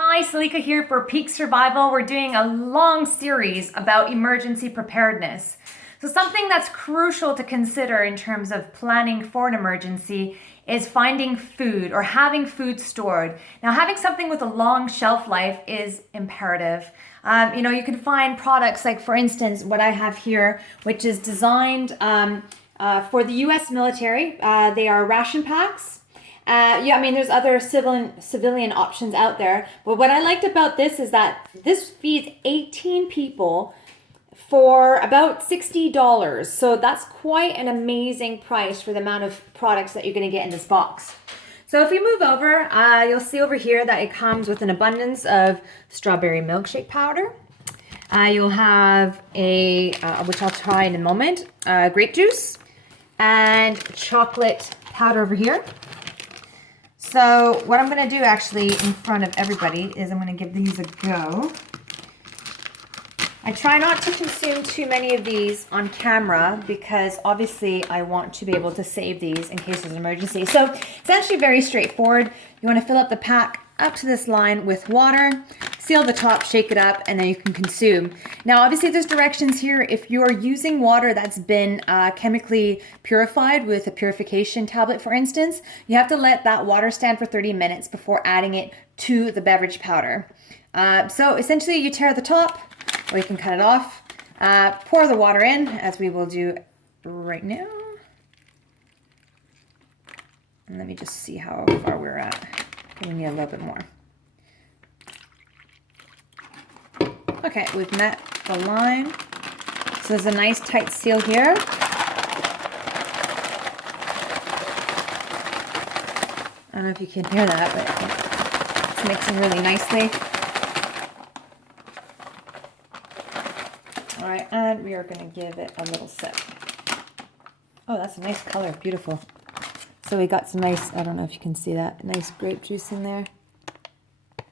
Hi, Salika here for Peak Survival. We're doing a long series about emergency preparedness. So something that's crucial to consider in terms of planning for an emergency is finding food or having food stored. Now, having something with a long shelf life is imperative. You can find products like, for instance, what I have here, which is designed for the U.S. military. They are ration packs. There's other civilian options out there. But what I liked about this is that this feeds 18 people for about $60. So that's quite an amazing price for the amount of products that you're going to get in this box. So if you move over, you'll see over here that it comes with an abundance of strawberry milkshake powder. You'll have which I'll try in a moment, grape juice and chocolate powder over here. So what I'm going to do actually in front of everybody is I'm going to give these a go. I try not to consume too many of these on camera because obviously I want to be able to save these in case there's an emergency. So it's actually very straightforward. You want to fill up the pack up to this line with water, seal the top, shake it up, and then you can consume. Now, obviously there's directions here. If you're using water that's been chemically purified with a purification tablet, for instance, you have to let that water stand for 30 minutes before adding it to the beverage powder. So essentially you tear the top, or you can cut it off, pour the water in, as we will do right now. And let me just see how far we're at. We need a little bit more. Okay, we've met the line. So there's a nice tight seal here. I don't know if you can hear that, but it's mixing really nicely. All right, and we are going to give it a little sip. Oh, that's a nice color, beautiful. So we got some nice, I don't know if you can see that, nice grape juice in there.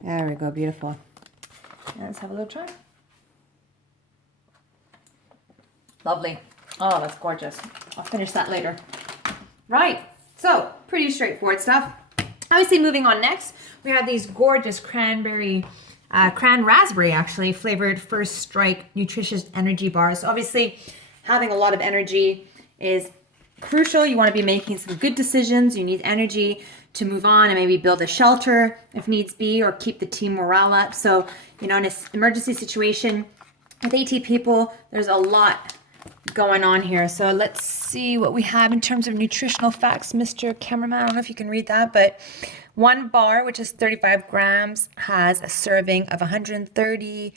There we go, beautiful. Let's have a little try. Lovely. Oh, that's gorgeous. I'll finish that later. Right, so pretty straightforward stuff. Obviously, moving on next, we have these gorgeous cran raspberry actually flavored First Strike nutritious energy bars. So obviously, having a lot of energy is crucial. You want to be making some good decisions. You need energy to move on and maybe build a shelter if needs be, or keep the team morale up. So, in an emergency situation with 80 people, there's a lot going on here. So let's see what we have in terms of nutritional facts, Mr. Cameraman. I don't know if you can read that, but one bar, which is 35 grams, has a serving of 130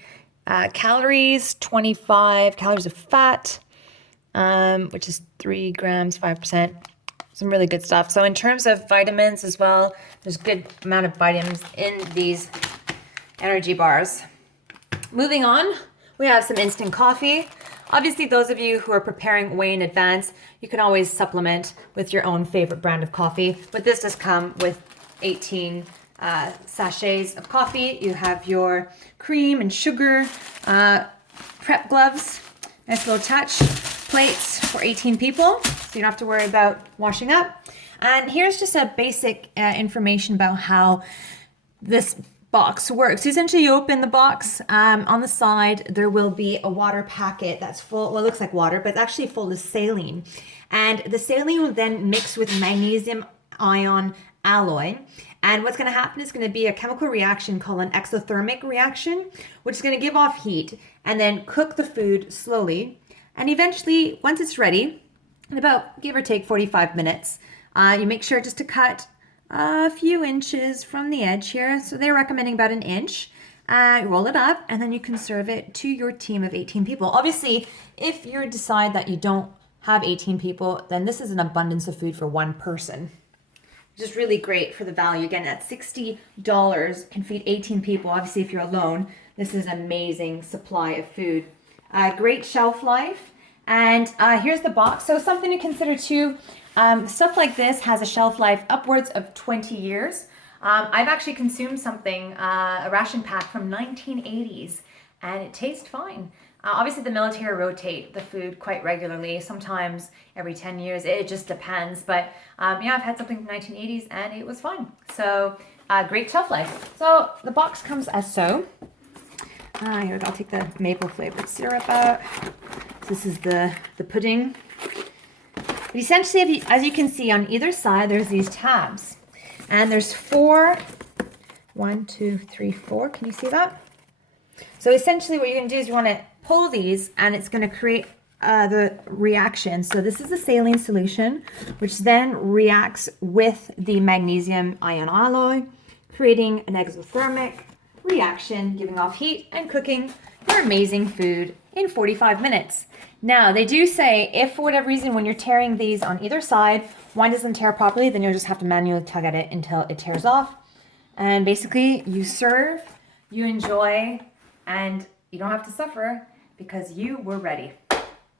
calories, 25 calories of fat, which is 3 grams, 5%. Some really good stuff. So in terms of vitamins as well, there's a good amount of vitamins in these energy bars. Moving on, we have some instant coffee. Obviously, those of you who are preparing way in advance, you can always supplement with your own favorite brand of coffee. But this does come with 18 sachets of coffee. You have your cream and sugar, prep gloves, nice little touch, plates for 18 people, so you don't have to worry about washing up. And here's just a basic information about how this box works. Essentially, you open the box. On the side, there will be a water packet that's full. Well, it looks like water, but it's actually full of saline. And the saline will then mix with magnesium ion alloy. And what's going to happen is going to be a chemical reaction called an exothermic reaction, which is going to give off heat and then cook the food slowly. And eventually, once it's ready, in about give or take 45 minutes, you make sure just to cut a few inches from the edge here. So they're recommending about an inch. Roll it up, and then you can serve it to your team of 18 people. Obviously, if you decide that you don't have 18 people, then this is an abundance of food for one person. Which is really great for the value. Again, at $60, can feed 18 people. Obviously, if you're alone, this is an amazing supply of food. Great shelf life. And here's the box. So something to consider too, stuff like this has a shelf life upwards of 20 years. I've actually consumed something, a ration pack from 1980s, and it tastes fine. Obviously, the military rotate the food quite regularly, sometimes every 10 years. It just depends. But yeah, I've had something from 1980s, and it was fine. So great shelf life. So the box comes as so. Here we go. I'll take the maple flavored syrup out. This is the pudding. But essentially, as you can see on either side, there's these tabs. And there's 4, 1, 2, 3, 4. Can you see that? So essentially what you're going to do is you want to pull these and it's going to create the reaction. So this is the saline solution, which then reacts with the magnesium ion alloy, creating an exothermic reaction, giving off heat and cooking your amazing food in 45 minutes. Now, they do say if for whatever reason when you're tearing these on either side, one doesn't tear properly, then you'll just have to manually tug at it until it tears off. And basically, you serve, you enjoy, and you don't have to suffer because you were ready.